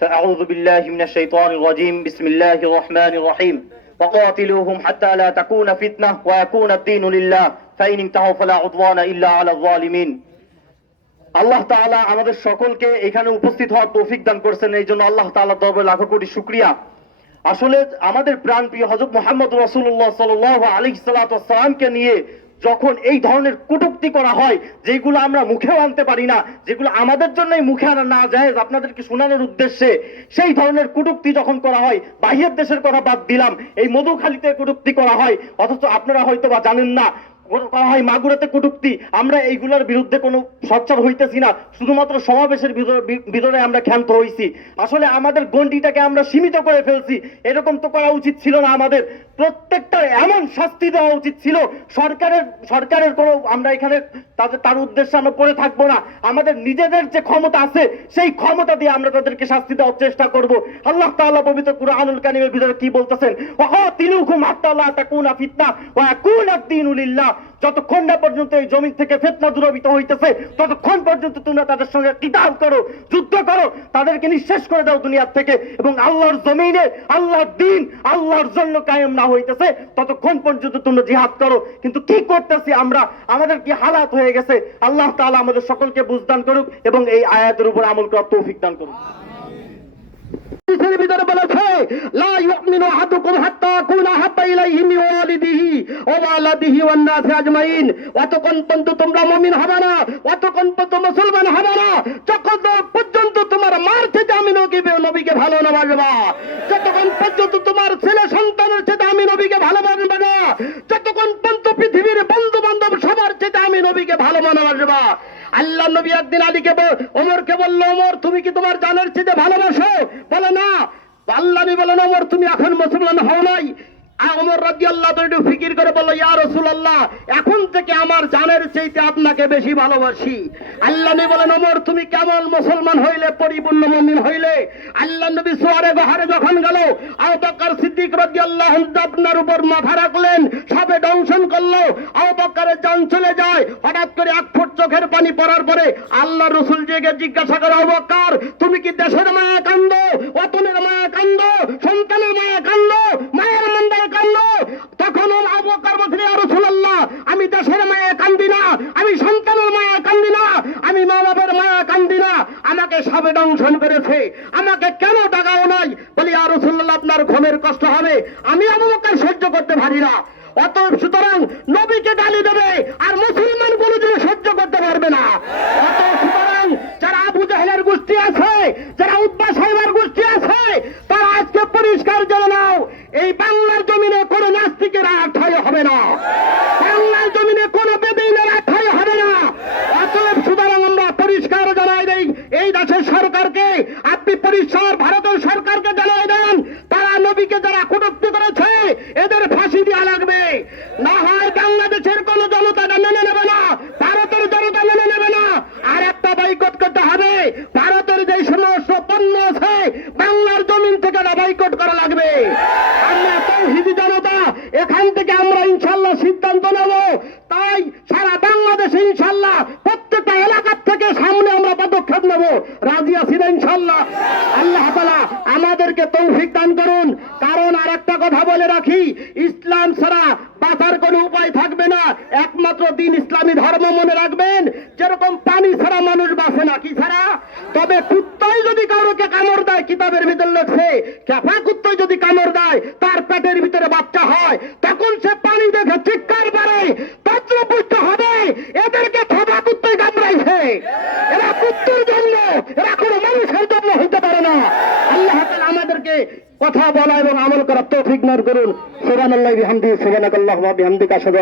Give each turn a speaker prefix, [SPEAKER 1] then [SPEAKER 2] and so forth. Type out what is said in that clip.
[SPEAKER 1] فأعوذ بالله من الشيطان الرجيم بسم الله الرحمن الرحيم وقاتلوهم حتى لا تكون فتنة ويكون الدين لله فإن انتهوا فلا عدوان إلا على الظالمين আল্লাহ তাআলা আমাদের সকলকে এখানে উপস্থিত হওয়ার তৌফিক দান করেছেন এই জন্য আল্লাহ তাআলা দরবারে লাখো কোটি শুকরিয়া আসলে আমাদের প্রাণ প্রিয় হজরত মোহাম্মদ রসুল্লাহ সাল আলী সালাতামকে নিয়ে যখন এই ধরনের কটুক্তি করা হয়, যেগুলো আমরা মুখেও আনতে পারি না, যেগুলো আমাদের জন্যই মুখে আনা না যায় আপনাদেরকে শোনানোর উদ্দেশ্যে, সেই ধরনের কটুক্তি যখন করা হয়, বাহিরের দেশের কথা বাদ দিলাম, এই মধুখালীতে কটুক্তি করা হয়, অথচ আপনারা হয়তো বা জানেন না মাগুরাতে কটুক্তি, আমরা এইগুলোর বিরুদ্ধে কোনো হইতেছি না। শুধুমাত্র সমাবেশের ভিতরে- আমরা ক্ষান্ত হইছি। আসলে আমাদের গন্ডিটাকে আমরা সীমিত করে ফেলছি। এরকম তো করা উচিত ছিল না আমাদের। প্রত্যেকটা এমন শাস্তি দেওয়া উচিত ছিল। সরকারের সরকারের কোনো আমরা এখানে তাদের তার উদ্দেশ্যে আমরা পড়ে থাকব না। আমাদের নিজেদের যে ক্ষমতা আছে, সেই ক্ষমতা দিয়ে আমরা তাদেরকে শাস্তি দেওয়ার চেষ্টা করব। আল্লাহ তাআলা পবিত্র কুরআনুল কারীমের ভিতরে কি বলতেছেন? ওয়াকাতিলুহুম হাত্তা লা তাকুনা ওয়া যতক্ষণ না পর্যন্ত এই জমিন থেকে ফিতনা দূরীভূত হইতেছে, ততক্ষণ পর্যন্ত তোমরা তাদের সঙ্গে কিতাব করো, যুদ্ধ করো, তাদেরকে নিঃশেষ করে দাও দুনিয়ার থেকে এবং আল্লাহর জমিনে আল্লাহর দিন, আল্লাহর জন্য কায়েম না হইতেছে, ততক্ষণ পর্যন্ত তোমরা জিহাদ করো। কিন্তু কি করতেছি আমরা? আমাদের কি হালাত হয়ে গেছে? আল্লাহ তাআলা আমাদের সকলকে বুঝদান করুক এবং এই আয়াতের উপর আমল করার তৌফিক দান করুক।
[SPEAKER 2] হাদিসের ভিতরে বলেছে, লা ইউমিনু আহাদুকুম হাত্তা কুনা হাব্বা ইলাইহি ওয়ালিদিহি ওয়া ওয়ালাদিহি ওয়ান নাসি আজমাইন। অতক্ষণ পর্যন্ত তোমরা মুমিন হবে না অতক্ষণ পর্যন্ত মুসলমান হবে না, যতক্ষণ পর্যন্ত তোমার মার থেকে আমি নবীকে নবীকে ভালো না বাসবা যতক্ষণ পর্যন্ত তোমার ছেলে সন্তানের আমি নবীকে না, যতক্ষণ পর্যন্ত আমি নবীকে ভালো মানবাসবা আল্লাহ নবী একদিন আলীকে ওমরকে বলল, ওমর, তুমি কি তোমার জানের চেয়ে ভালোবাসো? বলে, না। আল্লাহ বলেন, ওমর, তুমি এখন মুসলমান হও নাই। ওমর রাজি আল্লাহ একটু ফিকির করে বলল, ইয়া রসুলাল্লাহ, এখন থেকে আমার জানের চাইতে আপনাকে বেশি ভালোবাসি। আল্লাহ নবী বলেন ওমর তুমি কেমন মুসলমান হইলে, পরিপূর্ণ মমিন হইলে? আল্লাহ নবী সোয়ারে বাহারে যখন গেল, আবু সিদ্দিক রাদিয়াল্লাহু আনহু আপনার উপর মাথা রাখলেন, সবে দংশন করল। আবু বকরের চলে যায়, হঠাৎ করে এক ফুট চোখের পানি পড়ার পরে আল্লাহ রসুল জেগে জিজ্ঞাসা করে, আবু বকর, তুমি কি দেশের মায়া কান্দো অতনের মায়া কান্দো সন্তানের মায়া কান্দো মায়ের মন্দায় কান্দো তখন আবু বকর বলছেন ইয়া রাসূলুল্লাহ আমি দেশের মায়া কান্দি না আমি সন্তানের মায়া কান্দি না আমি মা বাবার মায়া কান্দি না আমাকে দংশন করেছে? আমাকে কেন টাকাও নাই? বলি আর রসুল্লাহ আপনার ঘুমের কষ্ট হবে। আমি বকর সহ্য করতে পারি না। অত সুতরাং নবীকে গালি দেবে আর মুসলমান কোনোদিনও সহ্য করতে পারবে না। অত সুতরাং যারা আবু জাহেলের গোষ্ঠী আছে, যারা উদ্বা সাহেবের গোষ্ঠী আছে, তারা আজকে পরিষ্কার জেনে নাও, এই বাংলার জমিনে কোনো নাস্তিকের আঠায় হবে না বাংলার জমিনে কোনো বেদিনের আঠায় হবে না অতএব সুতরাং আমরা পরিষ্কার জানাই দেই এই দেশের সরকারকে আপনি পরিষ্কার ভারতের সরকারকে জানাই দেন তারা নবীকে যারা কটুক্তি করেছে এদের ফাঁসি দেওয়া লাগবে না হয় বাংলাদেশের কোন জনতা এটা মেনে নেবে না ভারতের জনতা মেনে নেবে না আর একটা বৈকট করতে হবে ভারতের যে সমস্ত পণ্য আছে বাংলার জমিন থেকে এটা বৈকট করা লাগবে আমরা তৌহিদি জনতা এখান থেকে আমরা ইনশাল্লাহ সিদ্ধান্ত নেব তাই সারা বাংলাদেশে ইনশাল্লাহ প্রত্যেকটা এলাকার থেকে সামনে আমরা পদক্ষেপ নেব রাজি আছি না ইনশাল্লাহ আল্লাহ আমাদেরকে তৌফিক দান করুন। কারণ আর একটা কথা বলে রাখি, ইসলাম ছাড়া বাঁচার কোনো উপায় থাকবে না। একমাত্র দিন ইসলামী ধর্ম মনে রাখবেন। যেরকম পানি ছাড়া মানুষ বাঁচে না, কি ছাড়া? তবে কুত্তাই যদি কারোকে কামড় দেয়, কিতাবের ভিতরে লেখছে ক্যাফা কুত্তাই যদি কামড় দেয়, তার পেটের ভিতরে বাচ্চা হয়। তখন মানুষের হইতে পারে না। আল্লাহ আমাদেরকে কথা বলা এবং আমল করা তৌফিক নার করুন। সুবান আল্লাহ বিহামদি সুবান আল্লাহ বিহামদিকা, আশহাদু